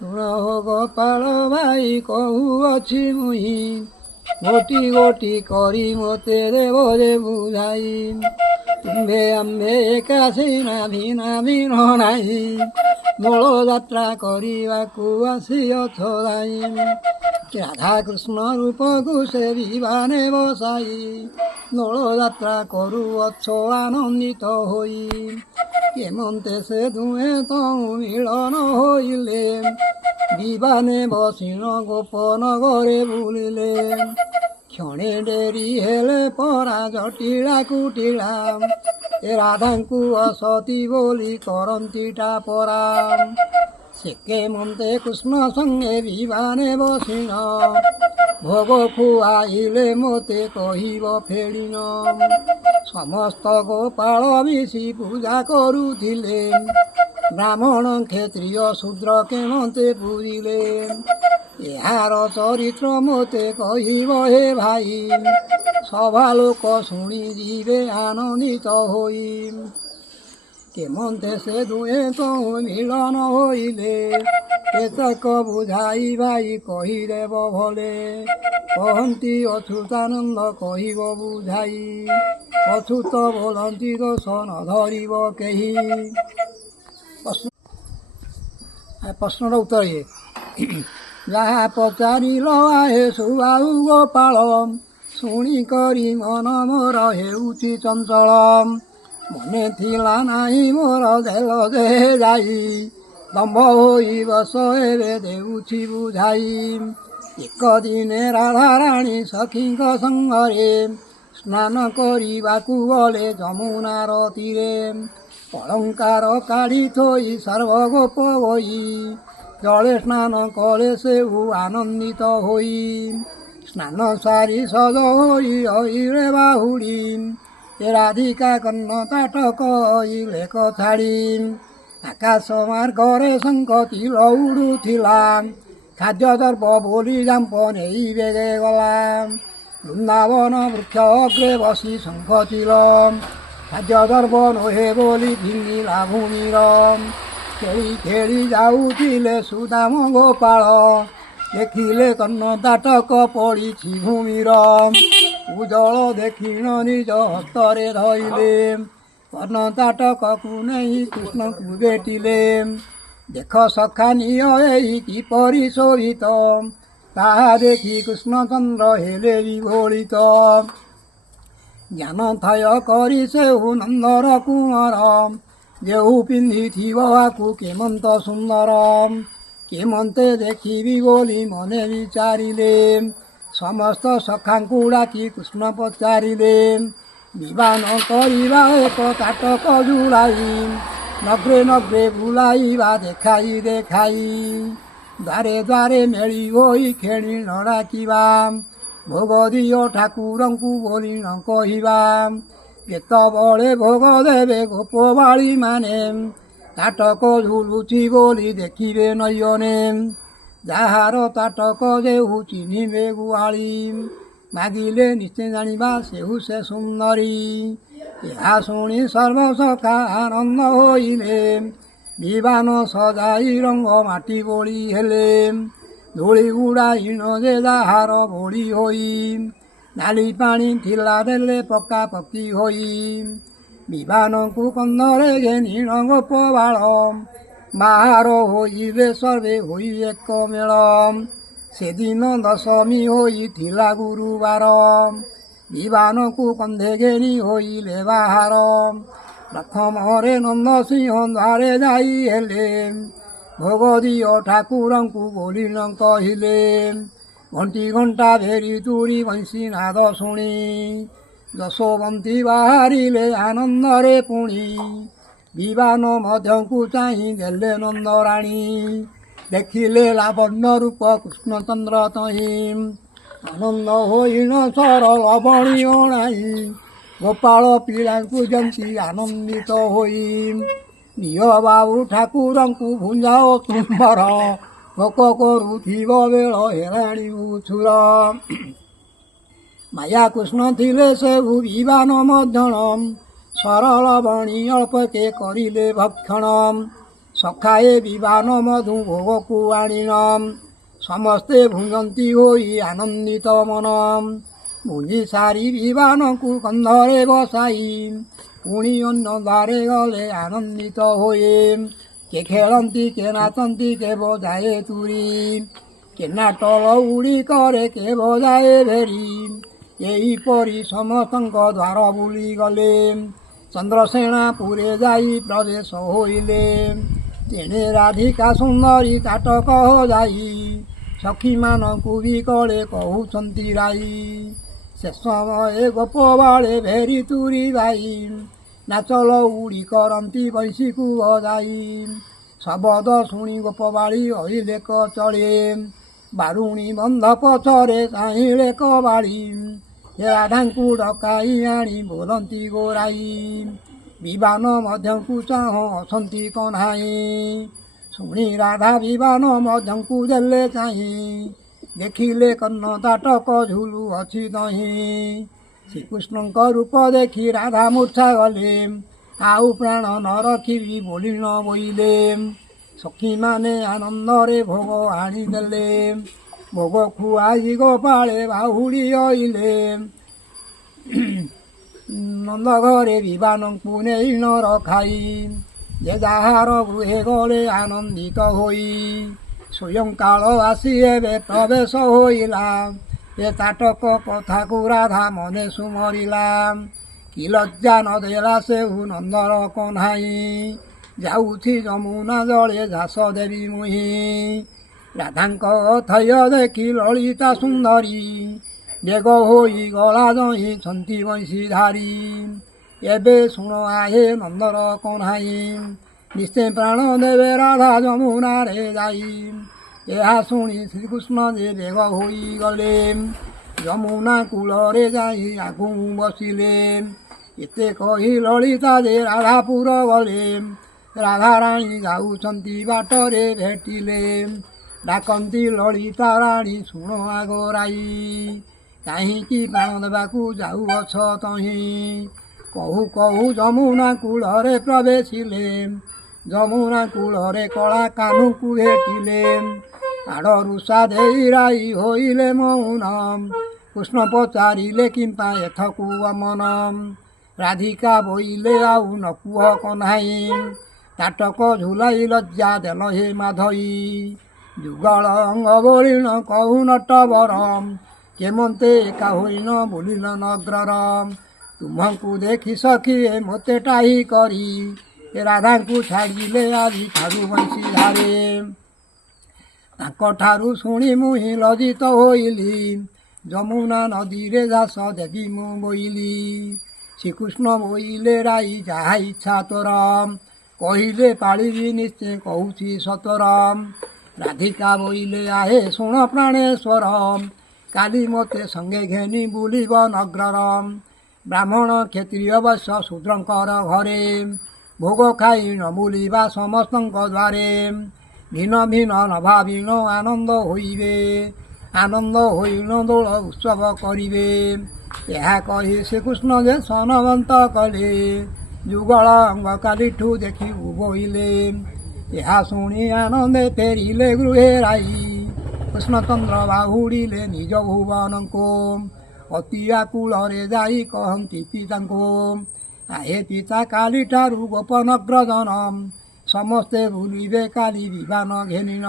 ଶୁଣ ଗୋପାଳ ଭାଇ କହୁଅଛି ମୁହିଁ, ଗୋଟି ଗୋଟି କରି ମୋତେ ଦେବ ଯେ ବୁଝାଇ। ତୁମ୍ଭେ ଆମ୍ଭେ ଏକା ସିନା ଭିନା ଭିନ୍ନ ନାହିଁ, ଦୋଳ ଯାତ୍ରା କରିବାକୁ ଆସିଅଛ ଯାଇ। ରାଧାକୃଷ୍ଣ ରୂପକୁ ସେ ବିବାନେ ବସାଇ, ଦୋଳ ଯାତ୍ରା କରୁଅଛ ଆନନ୍ଦିତ ହୋଇ। କେମନ୍ତେ ସେ ଦୁହେଁ ତହୁଁ ମିଳନ ହୋଇଲେ, ବିବାନେ ବସିଣ ଗୋପନଗରେ ବୁଲିଲେ। କ୍ଷଣେ ଡେରି ହେଲେ ପରା ଜଟିଳା କୁଟିଳା, ଏ ରାଧାଙ୍କୁ ଅସତୀ ବୋଲି କରନ୍ତିଟା ପରା। ସେ କେମନ୍ତେ କୃଷ୍ଣ ସଙ୍ଗେ ବିବାନେ ବସିଣ, ଭୋଗ ଖୁଆଇଲେ ମୋତେ କହିବ ଫେଡ଼ିନ। ସମସ୍ତ ଗୋପାଳ ମିଶି ପୂଜା କରୁଥିଲେ, ବ୍ରାହ୍ମଣ କ୍ଷତ୍ରିୟ ଶୂଦ୍ର କେମନ୍ତେ ପୂଜିଲେ। ଏହାର ଚରିତ୍ର ମୋତେ କହିବ ହେ ଭାଇ, ସଭା ଲୋକ ଶୁଣି ଯିବେ ଆନନ୍ଦିତ ହୋଇ। କେମନ୍ତେ ସେ ଦୁହେଁ ତହୁଁ ମିଳନ ହୋଇଲେ, ଏତକ ବୁଝାଇ ଭାଇ କହିଦେବ ଭଲେ। କହନ୍ତି ଅଚ୍ୟୁତାନନ୍ଦ କହିବ ବୁଝାଇ, ଅଚ୍ୟୁତ ବୋଲନ୍ତି ଦୋଷ ନ ଧରିବ କେହି। ପ୍ରଶ୍ନର ଉତ୍ତର ଇଏ। ଯାହା ପଚାରିଲ ଆହେ ସୁବାହୁ ଗୋପାଳ, ଶୁଣି କରି ମନ ମୋର ହେଉଛି ଚଞ୍ଚଳ। ମନେ ଥିଲା ନାହିଁ ମୋର ଦେଲ ଯେ ଯାଇ, ଦମ୍ଭ ହୋଇ ବସ ଏବେ ଦେଉଛି ବୁଝାଇ। ଏକ ଦିନେ ରାଧାରାଣୀ ସଖୀଙ୍କ ସଙ୍ଗରେ, ସ୍ନାନ କରିବାକୁ ଗଲେ ଯମୁନାର ତୀରେ। ଅଳଙ୍କାର କାଢ଼ି ଥୋଇ ସର୍ବଗୋପ ହୋଇ, ଜଳେ ସ୍ନାନ କଲେ ସେଉ ଆନନ୍ଦିତ ହୋଇ। ସ୍ନାନ ସାରି ସଜ ହୋଇ ଅଇରେ ବାହୁଡ଼ି, ଏ ରାଧିକା କର୍ଣ୍ଣ ତାଟକ ଲେକ ଛାଡ଼ି। ଆକାଶ ମାର୍ଗରେ ଶଙ୍ଖ ଚିଲ ଉଡ଼ୁଥିଲା, ଖାଦ୍ୟ ଦର୍ପ ବୋଲି ଜାମ୍ପ ନେଇ ବେଗେ ଗଲା। ବୃନ୍ଦାବନ ବୃକ୍ଷ ଅଗ୍ରେ ବସି ଶଙ୍ଖ ଚିଲ, ଖାଦ୍ୟ ଦର୍ପ ନୋହେ ବୋଲି ଫିଙ୍ଗିଲା ଭୂମିର। ଖେଳି ଖେଳି ଯାଉଥିଲେ ସୁଦାମ ଗୋପାଳ, ଦେଖିଲେ କର୍ଣ୍ଣ ତାଟକ ପଡ଼ିଛି ଭୂମିର। ଉଜ୍ଜଳ ଦେଖିଣ ନିଜ ହସ୍ତରେ ଧଇଲେ, କର୍ଣ୍ଣ ତାଟକକୁ ନେଇ କୃଷ୍ଣଙ୍କୁ ଭେଟିଲେ। ଦେଖ ସଖା ନିଅ ଏହି କିପରି ଶୋଭିତ, ତାହା ଦେଖି କୃଷ୍ଣଚନ୍ଦ୍ର ହେଲେ ବିଭୋଳିତ। ଜ୍ଞାନ ଥୟ କରି ସେଉ ନନ୍ଦର କୁଅଁର, ଯେହୁ ପିନ୍ଧିଥିବ ଆକୁ କେମନ୍ତ ସୁନ୍ଦର। କେମନ୍ତେ ଦେଖିବି ବୋଲି ମନେ ବିଚାରିଲେ, ସମସ୍ତ ସଖାଙ୍କୁ ଡାକି କୃଷ୍ଣ ପଚାରିଲେ। ବିବାନ କରିବା ଏକ ତାଟକ ଝୁଲାଇ, ନଗ୍ରେ ନଗ୍ରେ ବୁଲାଇବା ଦେଖାଇ ଦେଖାଇ। ଦ୍ୱାରେ ଦ୍ୱାରେ ମେଳି ହୋଇ ଖେଳିଣ ଡାକିବା, ଭୋଗ ଦିଅ ଠାକୁରଙ୍କୁ ବୋଲି ନ କହିବା। କେତେବେଳେ ଭୋଗ ଦେବେ ଗୋପବାଳୀ ମାନେ, ତାଟକ ଝୁଲୁଛି ବୋଲି ଦେଖିବେ ନୟନେ। ଯାହାର ତାଟକ ଯେହୁ ଚିହ୍ନିବେ ଗୁହାଳି, ମାଗିଲେ ନିଶ୍ଚୟ ଜାଣିବା ସେହୁ ସେ ସୁନ୍ଦରୀ। ଏହା ଶୁଣି ସର୍ବସଖା ଆନନ୍ଦ ହୋଇଲେ, ବିବାନ ସଜାଇ ରଙ୍ଗ ମାଟି ବୋଳି ହେଲେ। ଧୂଳି ଉଡ଼ାଇଣ ଯେ ଯାହାର ବୋଳି ହୋଇ, ନାଲି ପାଣି ଥିଲା ଦେଲେ ପକା ପକି ହୋଇ। ବିବାନକୁ କନ୍ଧରେ ଘେନିଣ ଗୋପବାଳ, ବାହାର ହୋଇବେ ସର୍ବେ ହୋଇ ଏକ ମେଳ। ସେଦିନ ଦଶମୀ ହୋଇଥିଲା ଗୁରୁବାର, ବିବାନକୁ କନ୍ଧେ ଘେନି ହୋଇଲେ ବାହାର। ପ୍ରଥମରେ ନନ୍ଦସିଂହ ଦ୍ୱାରେ ଯାଇ ହେଲେ, ଭୋଗ ଦିଅ ଠାକୁରଙ୍କୁ ବୋଲି ନ କହିଲେ। ଘଣ୍ଟି ଘଣ୍ଟା ଭେରି ତୁରି ବଂଶୀ ନାଦ ଶୁଣି, ଯଶୋବନ୍ତୀ ବାହାରିଲେ ଆନନ୍ଦରେ ପୁଣି। ବିବାନ ମଧ୍ୟକୁ ଚାହିଁ ଦେଲେ ନନ୍ଦରାଣୀ, ଦେଖିଲେ ଲାବଣ୍ୟ ରୂପ କୃଷ୍ଣଚନ୍ଦ୍ର ତହିଁ। ଆନନ୍ଦ ହୋଇଣ ସର ଲବଣୀ ଅଣାଇ, ଗୋପାଳ ପିଲାଙ୍କୁ ଯେମିତି ଆନନ୍ଦିତ ହୋଇ। ନିଅ ବାବୁ ଠାକୁରଙ୍କୁ ଭୁଞ୍ଜାଅ ତୁମ୍ଭର, ଭୋକ କରୁଥିବ ବେଳ ହେଲାଣି ଉଛୁର। ମାୟା କୃଷ୍ଣ ଥିଲେ ସେବୁ ବିବାନ ମଧ୍ୟଣ, ସରଳ ବଣୀ ଅଳ୍ପକେ କରିଲେ ଭକ୍ଷଣ। ସଖାଏ ବିବାନ ମଧୁ ଭୋଗକୁ ଆଣିନ ସମସ୍ତେ ଭୁଞ୍ଜନ୍ତି ହୋଇ ଆନନ୍ଦିତ ମନ ଭୁଞ୍ଜି ସାରି ବିବାନକୁ କନ୍ଧରେ ବସାଇ ପୁଣି ଅନ୍ନ ଦ୍ୱାରେ ଗଲେ ଆନନ୍ଦିତ ହୋଇ କେ ଖେଳନ୍ତି କେ ନାଚନ୍ତି କେ ବଜାଏ ତୁରି କେ ନାଟଲ ଉଡ଼ି କରେ କେ ବଜାଏ ଭେରି ଏହିପରି ସମସ୍ତଙ୍କ ଦ୍ୱାର ବୁଲିଗଲେ ଚନ୍ଦ୍ରସେଣା ପୁରେ ଯାଇ ପ୍ରବେଶ ହୋଇଲେ ତେଣେ ରାଧିକା ସୁନ୍ଦରୀ ତାଟକ ଯାଇ ସଖୀମାନଙ୍କୁ ବି କଳେ କହୁଛନ୍ତି ରାଇ ସେ ସମୟ ଗୋପ ବାଳେ ଭେରି ତୁରି ଭାଇ ନାଚଲ ଉଡ଼ି କରନ୍ତି ବଂଶୀକୁ ବଜାଇ ଶବଦ ଶୁଣି ଗୋପବାଳି ଅଇଲେ କଚଳେ ବାରୁଣୀ ବନ୍ଧ ପଛରେ ଚାହିଁଲେ କବାଳି ରାଧାଙ୍କୁ ଡକାଇ ଆଣି ବୋଲନ୍ତି ଗୋରାଇ ବିବାନ ମଧ୍ୟକୁ ଚାହୁଁ ଅଛନ୍ତି କହ୍ନାଇ ଶୁଣି ରାଧା ବିବାନ ମଧ୍ୟକୁ ଦେଲେ ଚାହିଁ ଦେଖିଲେ କର୍ଣ୍ଣ ତାଟକ ଝୁଲୁ ଅଛି ଦହିଁ ଶ୍ରୀକୃଷ୍ଣଙ୍କ ରୂପ ଦେଖି ରାଧା ମୂର୍ଚ୍ଛା ଗଲେ ଆଉ ପ୍ରାଣ ନ ରଖିବି ବୋଲି ନ ବୋଇଲେ ସଖୀମାନେ ଆନନ୍ଦରେ ଭୋଗ ଆଣିଦେଲେ ଭୋଗ ଖୁଆଇ ଗୋପାଳେ ବାହୁଡ଼ି ଅଇଲେ ନନ୍ଦ ଘରେ ବିବାନଙ୍କୁ ନେଇ ନ ରଖାଇ ଯେ ଯାହାର ଗୃହେ ଗଲେ ଆନନ୍ଦିତ ହୋଇ ସ୍ୱୟଂ କାଳ ଆସି ଏବେ ପ୍ରବେଶ ହୋଇଲା ଏ ତାଟକ କଥାକୁ ରାଧା ମନେ ସୁମରିଲା କି ଲଜ୍ଜା ନ ଦେଲା ସେହୁ ନନ୍ଦର କହ୍ନାଇ ଯାଉଛି ଯମୁନା ଜଳେ ଘାସ ଦେବି ମୁହିଁ ରାଧାଙ୍କ ଥୟ ଦେଖି ଲଳିତା ସୁନ୍ଦରୀ ବେଗ ହୋଇ ଗଳା ଜହିଁଛନ୍ତି ବଂଶୀଧାରୀ ଏବେ ଶୁଣ ଆହେ ନନ୍ଦର କହ୍ନାଇ ନିଶ୍ଚୟ ପ୍ରାଣ ଦେବେ ରାଧା ଯମୁନାରେ ଯାଇ ଏହା ଶୁଣି ଶ୍ରୀକୃଷ୍ଣ ଯେ ବେଗ ହୋଇଗଲେ ଯମୁନା କୂଳରେ ଯାଇ ଆଗକୁ ବସିଲେ ଏତେ କହି ଲଳିତା ଯେ ରାଧାପୁର ଗଲେ ରାଧାରାଣୀ ଯାଉଛନ୍ତି ବାଟରେ ଭେଟିଲେ ଡାକନ୍ତି ଲଳିତା ରାଣୀ ଶୁଣ ଆଗରାଇ କାହିଁକି ପ୍ରାଣ ଦେବାକୁ ଯାଉଅଛ ତହିଁ କହୁ କହୁ ଯମୁନା କୂଳରେ ପ୍ରବେଶିଲେ ଯମୁନା କୂଳରେ କଳା କାହ୍ନୁକୁ ଭେଟିଲେ ଆଡ଼ରୁ ସାଧେଇ ରାଇ ହୋଇଲେ ମୌନ କୃଷ୍ଣ ପଚାରିଲେ କିମ୍ପା ଏଥକୁ ଅମନ ରାଧିକା ବୋଇଲେ ଆଉ ନ କୁହ କହ୍ନାଇ ତାଟକ ଝୁଲାଇ ଲଜ୍ଜା ଦେଲ ହେ ମାଧଇ ଯୁଗଳ ଅଙ୍ଗ ବୋଳିଣ କହୁ ନଟବର କେମନ୍ତେ ଏକା ହୋଇନ ବୁଲିଲ ନଗ୍ରର ତୁମକୁ ଦେଖି ସଖିଏ ମୋତେ ଟାହି କରି ରାଧାଙ୍କୁ ଛାଡ଼ିଲେ ଆଜି ଠାରୁ ବଂଶୀଧାରେ ତାଙ୍କଠାରୁ ଶୁଣି ମୁହିଁ ଲଜ୍ଜିତ ହୋଇଲି ଯମୁନା ନଦୀରେ ଘାସ ଦେବି ମୁଁ ବୋଇଲି ଶ୍ରୀକୃଷ୍ଣ ବୋଇଲେ ରାଇ ଯାହା ଇଚ୍ଛା ତୋର କହିଲେ ପାଳିବି ନିଶ୍ଚୟ କହୁଛି ସତର ରାଧିକା ବୋଇଲେ ଆହେ ଶୁଣ ପ୍ରାଣେଶ୍ୱର କାଲି ମୋତେ ସଙ୍ଗେ ଘେନି ବୁଲିବ ନଗ୍ରର ବ୍ରାହ୍ମଣ କ୍ଷତ୍ରିୟ ବୈଶ୍ୟ ଶୂଦ୍ରଙ୍କର ଘରେ ଭୋଗ ଖାଇ ନ ବୁଲିବା ସମସ୍ତଙ୍କ ଦ୍ୱାରେ ଭିନ୍ନ ଭିନ୍ନ ନ ଭାବିନ ଆନନ୍ଦ ହୋଇବେ ଆନନ୍ଦ ହୋଇନ ଦୋଳ ଉତ୍ସବ କରିବେ ଏହା କହି ଶ୍ରୀକୃଷ୍ଣ ଯେ ସନବନ୍ତ କଲେ ଯୁଗଳ ଅଙ୍ଗ କାଲିଠୁ ଦେଖି ବୋଇଲେ ଏହା ଶୁଣି ଆନନ୍ଦେ ଫେରିଲେ ଗୃହେ ରାଇ କୃଷ୍ଣଚନ୍ଦ୍ର ବାହୁଡ଼ିଲେ ନିଜ ଭୁବନଙ୍କୁ ଅତି ଆକୁଳରେ ଯାଇ କହନ୍ତି ପିତାଙ୍କୁ ଆହେ ପିତା କାଲିଠାରୁ ଗୋପନଗ୍ରଜନ ସମସ୍ତେ ବୁଲିବେ କାଲି ବିବାନ ଘେନିନ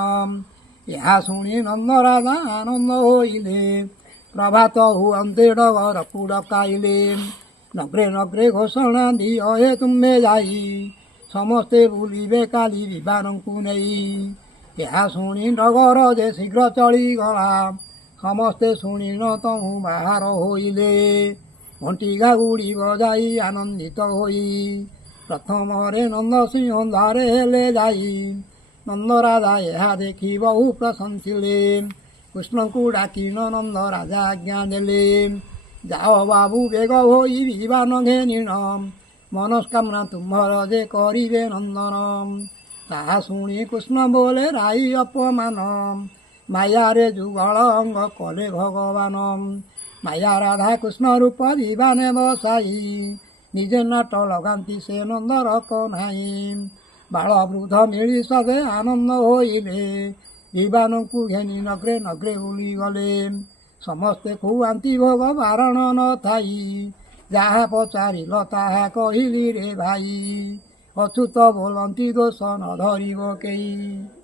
ଏହା ଶୁଣି ନନ୍ଦରାଜା ଆନନ୍ଦ ହୋଇଲେ ପ୍ରଭାତ ହୁଅନ୍ତେ ଡଗରକୁ ଡକାଇଲେ ନଗ୍ରେ ନଗ୍ରେ ଘୋଷଣା ଦିଅ ହେ ତୁମେ ଯାଇ ସମସ୍ତେ ବୁଲିବେ କାଲି ବିବାନଙ୍କୁ ନେଇ ଏହା ଶୁଣି ଡଗର ଯେ ଶୀଘ୍ର ଚଳିଗଲା ସମସ୍ତେ ଶୁଣିନ ତହୁଁ ବାହାର ହୋଇଲେ ଘଣ୍ଟିଗା ଗୁଡ଼ି ବଜାଇ ଆନନ୍ଦିତ ହୋଇ ପ୍ରଥମରେ ନନ୍ଦସିଂହ ଦ୍ୱାରେ ହେଲେ ଯାଇ ନନ୍ଦରାଜା ଏହା ଦେଖି ବହୁ ପ୍ରଶଂସିଲେ କୃଷ୍ଣଙ୍କୁ ଡାକିନ ନନ୍ଦ ରାଜା ଆଜ୍ଞା ଦେଲେ ଯାଅ ବାବୁ ବେଗ ହୋଇ ବିବାନ ଘେନିଣ ମନସ୍କାମନା ତୁମର ଯେ କରିବେ ନନ୍ଦନ ତାହା ଶୁଣି କୃଷ୍ଣ ବୋଲେ ରାଇ ଅପମାନ ମାୟାରେ ଯୁଗଳ ଅଙ୍ଗ କଲେ ଭଗବାନ ମାୟା ରାଧା କୃଷ୍ଣ ରୂପ ବିବାନେ ବସାଇ ନିଜେ ନାଟ ଲଗାନ୍ତି ସେ ନନ୍ଦର କହ୍ନାଇ ବାଳ ବୃଦ୍ଧ ମିଳି ସବେ ଆନନ୍ଦ ହୋଇଲେ। ବିବାନଙ୍କୁ ଘେନି ନଗ୍ରେ ନଗ୍ରେ ବୁଲିଗଲେ। ସମସ୍ତେ ଖୁଆନ୍ତି ଭୋଗ ବାରଣ ନଥାଇ। ଯାହା ପଚାରିଲ ତାହା କହିଲି ରେ ଭାଇ। ଅଚ୍ୟୁତ ବୋଲନ୍ତି ଦୋଷ ନ ଧରିବ କେହି।